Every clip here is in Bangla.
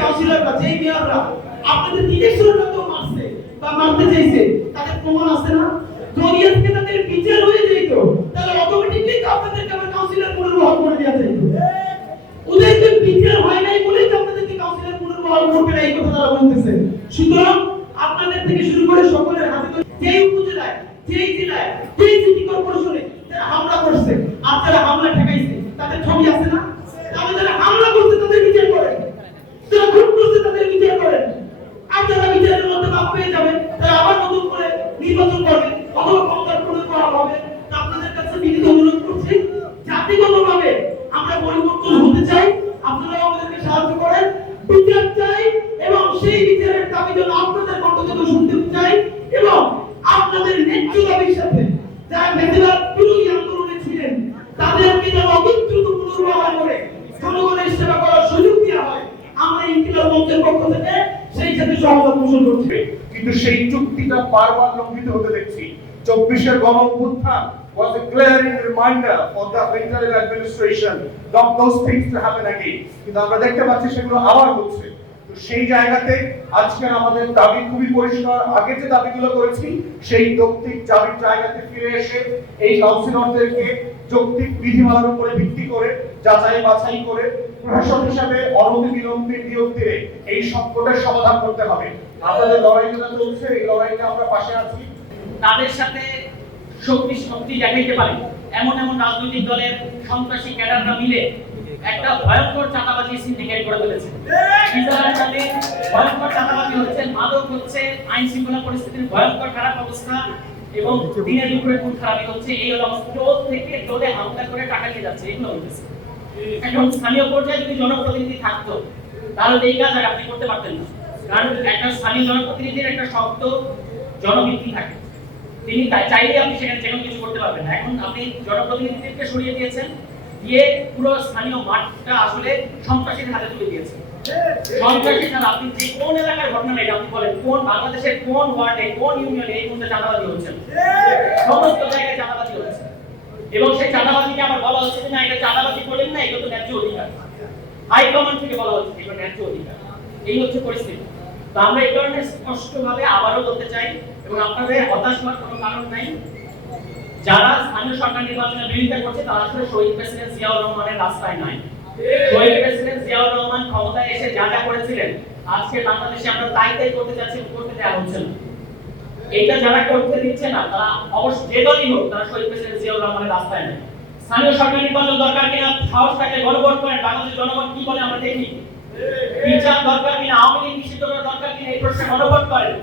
কাউন্সিলররা যেই মেয়ররা আপনাদের ইলেকশনটা তো মারছে বা মারতে চাইছে তাদের প্রমাণ আছে না? যদি আজকে তাদের বিচার হয়ে যেত তাহলে অটোমেটিকলি আপনাদেরকে আবার কাউন্সিলর পুনর্বহাল করে দেওয়া যেত। ওদের তো বিচার হয় নাই বলেই তো আপনাদেরকে কাউন্সিলর পুনর্বহাল করবে না, এই কথা তারা বলতেছে। সুতরাং আপনাদের থেকে শুরু করে সকলের হাতে তো যেই উপজেলায়, যেই জেলায়, যেই সিটি কর্পোরেশনে যারা হামলা করছে আর যারা হামলা ঠেকাইছে তাদের ছবি আছে না? তাহলে যারা হামলা করছে তাদের বিচার করেন, যারা খুন করছে তাদের বিচার করেন। আর যারা বিচারের মধ্যে বাদ পেয়ে যাবে তারা আবার নতুন করে নির্বাচন করবে অথবা ক্ষমতার পুনর্বহাল হবে। আপনাদের কাছে বিনীত অনুরোধ করছি, জাতিগতভাবে আমরা পরিবর্তন হতে চাই, আপনারা আমাদেরকে সাহায্য করেন। বিচার চাই এবং সেই বিচারের দাবি জন্য আপনাদের কণ্ঠ শুনতে চাই এবং আপনাদের ন্যায্য দাবির সাথে যারা মেধাবাদ বিরোধী আন্দোলনে ছিলেন তাদেরকে যেন অবিচ্যুত পুনর্বহাল করে জনগণের সেবা করার সুযোগ দেওয়া হয়, আমরা ইনকিলাব মঞ্চের পক্ষ থেকে সেই সাথে সহমত পোষণ করছি। কিন্তু সেই চুক্তিটা বারবার লঙ্ঘিত হতে দেখছি। 24-এর গণ-অভ্যুত্থান was a glaring reminder for the interim administration of those things to happen again. কিন্তু আমরা দেখতে পাচ্ছি সেগুলো আবার হচ্ছে। তো সেই জায়গাতে আজকে আমাদের দাবি খুবই পরিষ্কার। আগে যে দাবিগুলো করেছি সেই যৌক্তিক দাবির জায়গাতে ফিরে এসে এই কাউন্সিলরদেরকে যৌক্তিক বিধিমালার উপরে ভিত্তি করে যাচাই বাছাই করে প্রশাসন হিসাবে অনতিবিলম্বে নিয়োগ দিয়ে এই সংকটের সমাধান করতে হবে। আপনাদের লড়াই যেটা চলছে এই লড়াইতে আমরা পাশে আছি। তাদের সাথে শক্তি দেখাইতে পারে এমন এমন রাজনৈতিক দলের সন্ত্রাসী ক্যাডাররা মিলে একটা ভয়ঙ্কর চাঁদাবাজি সিন্ডিকেট করে ফেলেছে। ইসরায়েলের সাথে ভয়ঙ্কর চাঁদাবাজি হচ্ছে, মাদক হচ্ছে, আইন শৃঙ্খলা পরিস্থিতির ভয়ঙ্কর খারাপ অবস্থা এবং দিনের দুপুরে খুব খারাপই হচ্ছে। এই অবস্থা চোর থেকে চোরে হামলা করে টাকা নিয়ে যাচ্ছে, এগুলো হচ্ছে। এখন স্থানীয় পর্যায়ে যদি জনপ্রতিনিধি থাকতো তাহলে এই কাজ আর আপনি করতে পারতেন না, কারণ একটা স্থানীয় জনপ্রতিনিধির একটা শক্ত জনভিত্তি থাকে, তিনি চাইলে আপনি সেখানে যে কোনো কিছু করতে পারবেন না। এখন আপনি জনপ্রতিনিধিদেরকে সরিয়ে দিয়েছেন, দিয়ে পুরো স্থানীয় মাঠটা আসলে সন্ত্রাসীদের হাতে তুলে দিয়েছেন। সন্ত্রাসী ছাড়া আপনি যে কোন এলাকার ঘটনা নেই, আপনি বলেন কোন বাংলাদেশের কোন ওয়ার্ডে কোন ইউনিয়নে এই মুহূর্তে চাঁদাবাজি হচ্ছে, সমস্ত জায়গায় চাঁদাবাজি হচ্ছে। এবং সেই চাঁদাবাজিকে আবার বলা হচ্ছে যে না এটা চাঁদাবাজি করেন না, এটা তো ন্যায্য অধিকার। হাইকমান্ড থেকে বলা হচ্ছে এটা ন্যায্য অধিকার। এই হচ্ছে পরিস্থিতি। তো আমরা এই কারণে স্পষ্টভাবে আবারও বলতে চাই এবং আপনাদের হতাশ হওয়ার কোনো কারণ নাই। যারা স্থানীয় সরকার নির্বাচনের বিরোধিতা করছে তারা আসলে শহীদ প্রেসিডেন্ট জিয়াউর রহমানের রাস্তায় নাই। শহীদ প্রেসিডেন্ট জিয়াউর রহমান ক্ষমতায় এসে যা যা করেছিলেন আজকে বাংলাদেশে আমরা তাই করতে যাচ্ছি, করতে দেওয়া হচ্ছে না। এটা যারা করতে দিচ্ছে না তারা অবশ্যই যে দলই হোক তারা শহীদ প্রেসিডেন্ট জিয়াউর রহমানের রাস্তায় নাই। স্থানীয় সরকার নির্বাচন দরকার কিনা সাহস থাকলে গণভোট করেন, বাংলাদেশের জনগণ কি বলে আমরা দেখি। বিচার দরকার কিনা, আওয়ামী লীগ নিষিদ্ধ করা দরকার কিনা, এই প্রশ্নে গণভোট করেন।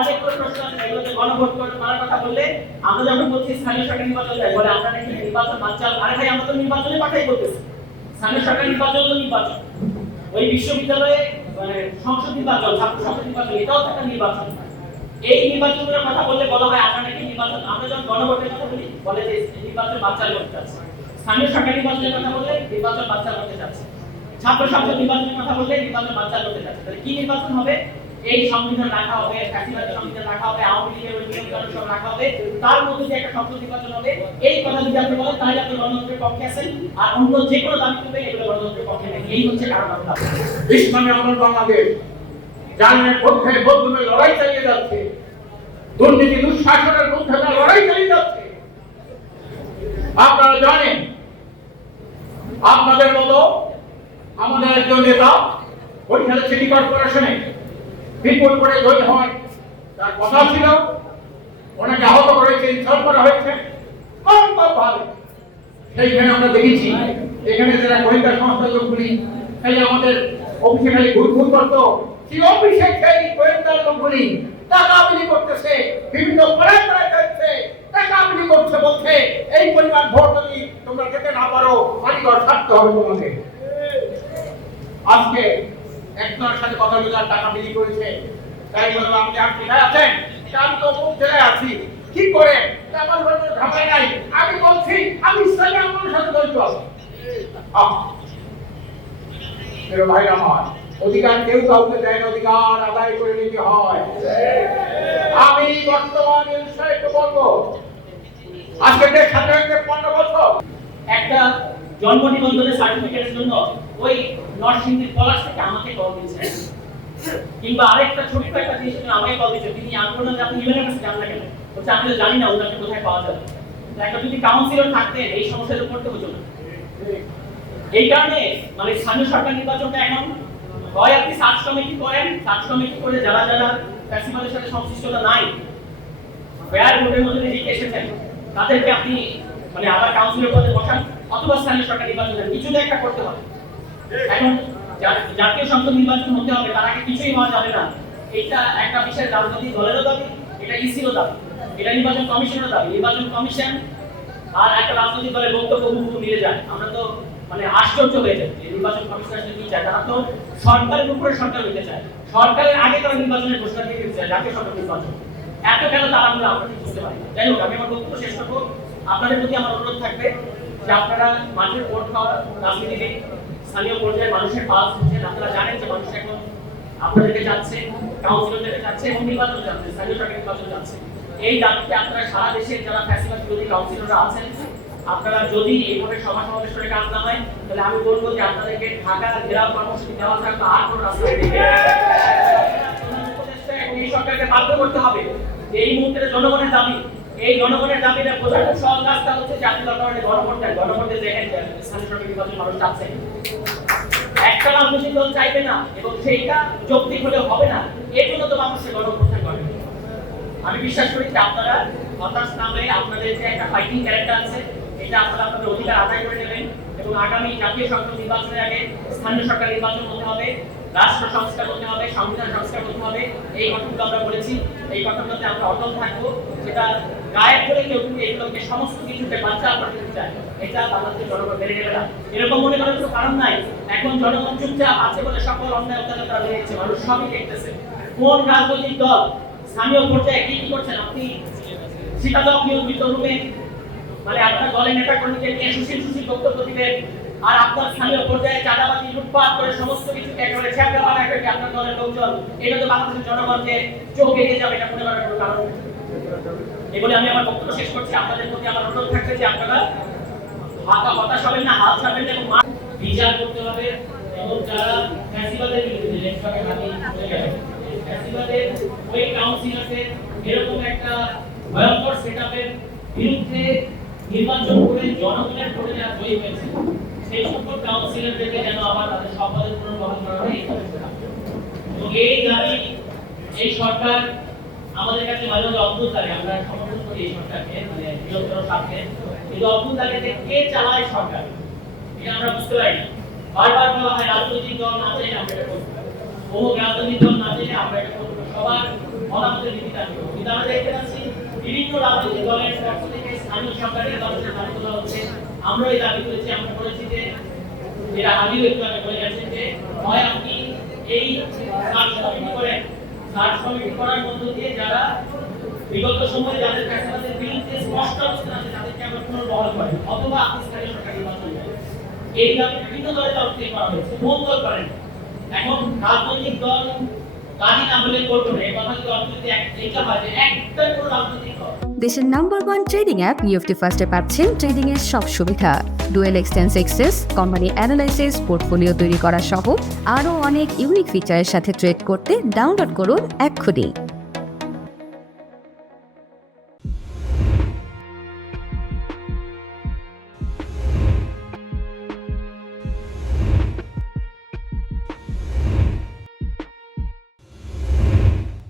অনেক প্রশ্ন আছে এগুলোতে গণভোট করার কথা বললে আমরা যখন বলছি স্থানীয় সরকার নির্বাচন চাই বলে আমরা নাকি নির্বাচন বানচাল। আরে ভাই আমরা তো নির্বাচনে পাঠাই করতেছি, স্থানীয় সরকার নির্বাচন তো নির্বাচন, ওই বিশ্ববিদ্যালয়ে মানে সংসদ নির্বাচন, ছাত্র সংসদ নির্বাচন, এটাও তো একটা নির্বাচন। এই নির্বাচনের কথা বললে বলা হয় আমরা নাকি নির্বাচন, আমরা যখন গণভোটের কথা বলি বলে যে নির্বাচন বানচাল করতে চাচ্ছে। স্থানীয় সরকার নির্বাচনের কথা বললে নির্বাচন বানচাল করতে চাচ্ছে। ছাত্র সংসদ নির্বাচনের কথা বললে নির্বাচন বানচাল করতে চাচ্ছে। তাহলে কি নির্বাচন হবে? এই সংবিধান রাখা হবে, ফ্যাসিবাদী সংবিধান রাখা হবে, আওয়ামী লীগের ওই নিয়ম কানুন সব রাখা হবে, তার মধ্যে যে একটা সংসদ নির্বাচন হবে। এই কথা যদি আপনি বলেন তাহলে আপনি গণতন্ত্রের পক্ষে আছেন, আর অন্য যে কোনো দাবি করবেন এগুলো গণতন্ত্রের পক্ষে নেই। এই হচ্ছে কারণ। ইসলামী আন্দোলন বাংলাদেশ জালেমের পক্ষে বদলুমে লড়াই চালিয়ে যাচ্ছে, দুর্নীতি দুঃশাসনের বিরুদ্ধে লড়াই চালিয়ে যাচ্ছে। আপনারা জানেন আপনাদের মতো আমাদের একজন নেতা বরিশাল সিটি কর্পোরেশনে বিপুল করে জয়ী হয়, তার কথা ছিল, ওনাকে আহত করেছে, ইনসাল্ট করা হয়েছে, সেইখানে আমরা দেখেছি এখানে যারা গোয়েন্দা সংস্থার লোকগুলি খালি আমাদের অফিসে খালি ঘুরঘুর করতো, সেই অফিসে খালি গোয়েন্দার লোকগুলি টাকা বিলি করতেছে, বিভিন্ন পাড়ায় পাড়ায় যাচ্ছে, টাকা বিলি করছে, বলছে এই পরিমাণ ভোট যদি তোমরা খেতে না পারো বাড়িঘর ছাড়তে হবে তোমাদের। আজকে একজনের সাথে কথা বলে টাকা বিলি করেছে, তাই বললাম আপনি কোথায় আছেন? আমি তো মুখ জেলায় আছি। কি করে? আমার ঘরে ঝামেলা নাই, আমি বলছি আমি ইসলামী আন্দোলনের সাথে জড়িত আছি। ভাই আমার অধিকার কেউ কাউকে দেয় না, অধিকার আদায় করে নিতে হয়। আমি বর্তমানে একটু বলবো আজকে যে 15 বছর একটা জন্ম নিবন্ধনের সার্টিফিকেটের জন্য ওই নরসিংদীর পলাশ থেকে আমাকে কল দিচ্ছে, কিংবা আরেকটা ছোট্ট একটা জিনিস আমাকে কল দিচ্ছে, তিনি আন্দোলনে আপনি ইউএনের কাছে যান না কেন, বলছে আমি তো জানি না ওনাকে কোথায় পাওয়া যাবে। একটা যদি কাউন্সিলর থাকতেন এই সমস্যাটা পড়তে হতো না। এই কারণে মানে স্থানীয় সরকার নির্বাচনটা এখন হয় আপনি সার্চ কমিটি করেন, সার্চ কমিটি করে যারা যারা ফ্যাসিবাদের সাথে সংশ্লিষ্টতা নাই, ফেয়ার ভোটের মধ্যে নিজেকে এসেছেন, তাদেরকে আপনি মানে আবার কাউন্সিলর পদে বসান, অথবা স্থানীয় সরকার নির্বাচন দেন, কিছু একটা করতে হবে। এখন জাতীয় সংসদ নির্বাচন হতে হবে, তার আগে কিছুই হওয়া যাবে না। এটা একটা বিশেষ রাজনৈতিক দলেরও দাবি, এটা ইসিরও দাবি, এটা নির্বাচন কমিশনেরও দাবি। নির্বাচন কমিশন আর একটা রাজনৈতিক দলের বক্তব্য হুবহু মিলে যায়। আমরা তো মানে আশ্চর্য হয়ে যায় যে নির্বাচন কমিশন আসলে কি চায়। তারা তো সরকারের উপরে সরকার হইতে চায়, সরকারের আগে তারা নির্বাচনের ঘোষণা দিয়ে দিতে চায়, জাতীয় সংসদ নির্বাচন। এত কেন তারা আমরা ঠিক বুঝতে পারি না। যাই হোক, আমি আমার বক্তব্য শেষ করবো। আপনাদের প্রতি আমার অনুরোধ থাকবে যে আপনারা মাঠের ভোট খাওয়ার রাজনীতিতে স্থানীয় পর্যায়ে মানুষের পাস বুঝছেন। আপনারা জানেন যে মানুষ এখন আপনাদেরকে যাচ্ছে, কাউন্সিলরদেরকে যাচ্ছে এবং নির্বাচন যাচ্ছে, স্থানীয় সরকার নির্বাচন যাচ্ছে। এই দাবিতে আপনারা সারা দেশের যারা ফ্যাসিবাদ বিরোধী কাউন্সিলররা আছেন, আপনারা যদি এইভাবে সভা সমাবেশ করে কাজ না হয়, তাহলে আমি বলবো যে আপনাদেরকে ঢাকা ঘেরাও কর্মসূচি দেওয়া থাকবে, আর কোনো রাস্তায় নেই। এই সরকারকে বাধ্য করতে হবে যে এই মুহূর্তে জনগণের দাবি, এই জনগণের দাবিটা বোঝার খুব সহজ রাস্তা হচ্ছে যে আপনি দরকার হলে গণভোটে দেখেন স্থানীয় সরকার নির্বাচন মানুষ চাচ্ছে। একটা রাজনৈতিক দল চাইবে না এবং সেইটা যৌক্তিক হলে হবে না, এর জন্য তো মানুষের গণভোট করবে। আমি বিশ্বাস করি যে আপনারা হতাশ না হয়ে আপনাদের যে একটা ফাইটিং ক্যারেক্টার আছে, এটা আপনারা আপনাদের অধিকার আদায় করে নেবেন এবং আগামী জাতীয় সংসদ নির্বাচনের আগে স্থানীয় সরকার নির্বাচন হতে হবে, রাষ্ট্র সংস্কার করতে হবে, সংবিধান সংস্কার করতে হবে। এই কথাগুলো আমরা বলেছি, এই কথাগুলোতে আমরা অটল থাকবো। সেটা গায়েব করে কেউ এগুলোকে সমস্ত কিছুকে বাঁচার করে দিতে চায়, এটা বাংলাদেশের জনগণ মেনে নেবে না। এরকম মনে করার কোনো কারণ নাই। এখন জনগণ চুপচাপ আছে বলে সকল অন্যায় অত্যাচার তারা মেনে নিচ্ছে, মানুষ সবই দেখতেছে। কোন রাজনৈতিক দল স্থানীয় পর্যায়ে কি কি করছেন আপনি শীতাতপ নিয়ন্ত্রিত রুমে মানে আপনার দলের নেতা কর্মীদের নিয়ে সুশীল বক্তব্য দিবেন, আর আপনার স্থানীয় পর্যায়ে চাঁদাবাজি লুটপাট করে সমস্ত কিছুকে একেবারে ছ্যাঁকা বানা করে আপনার দলের লোকজন, এটা তো বাংলাদেশের জনগণকে চোখ এগিয়ে যাবে, এটা মনে করার কোনো কারণ নেই। এই বলে আমি আমার বক্তব্য শেষ করছি। আপনাদের প্রতি আমার অনুরোধ থাকবে যে আপনারা হতাশ হবেন না, হাল ছাড়বেন না এবং বিচার করতে হবে। এবং যারা ফ্যাসিবাদের বিরুদ্ধে লেখকে হাতে তুলে গেল, ফ্যাসিবাদের ওই কাউন্সিলরদের এরকম একটা ভয়ঙ্কর সেটআপের বিরুদ্ধে নির্বাচন করে জনগণের ভোটে যারা জয়ী হয়েছে, সেই সকল কাউন্সিলরদেরকে যেন আবার তাদের শপথের পুনর্বহাল করা হয়। এবং এই দাবি এই সরকার আমাদের কাছে মাঝে মাঝে অদ্ভুত লাগে, আমরা সমর্থন করি এই সরকারকে, মানে বৃহত্তর স্বার্থে, কিন্তু অদ্ভুত লাগে যে কে চালায় সরকার, এটা আমরা বুঝতে পারি না। বারবার বলা হয় রাজনৈতিক দল না চাইলে আমরা এটা করবো, অমুক রাজনৈতিক দল না চাইলে আমরা এটা করবো, সবার মতামতের ভিত্তিতে আমি করবো। কিন্তু আমরা দেখতে পাচ্ছি বিভিন্ন রাজনৈতিক দলের পক্ষ থেকে স্থানীয় সরকারের মানুষের দাবি তোলা হচ্ছে। আমরা এই দাবি করেছি, আমরা বলেছি যে এরা আগেও একটু আগে বলে গেছেন যে হয় আপনি এই সার্চ কমিটি করেন, সার্চ কমিটি করার মধ্য দিয়ে যারা বিগত সময়ে যাদের ফ্যাসিবাদের বিরুদ্ধে স্পষ্ট অবস্থান আছে তাদেরকে আমরা পুনর্বহাল করেন, অথবা আপনি স্থানীয় সরকার নির্বাচন করেন। এই দাবি বিভিন্ন দলের তরফ থেকে করা হয়েছে, কোন দল করেন। এখন রাজনৈতিক দল কাজী না হলে করবো না, এই কথা যদি অর্থনীতি এটা হয় যে একটা কোনো রাজনৈতিক দল। দেশের নাম্বার 1 ট্রেডিং অ্যাপ নিফটি ফার্স্টে পাচ্ছেন ট্রেডিং এর সব সুবিধা, dual এক্সটেন্স access, company analysis, portfolio তৈরি করা সহ আরও অনেক ইউনিক ফিচারের সাথে ট্রেড করতে ডাউনলোড করুন এক্ষুনি।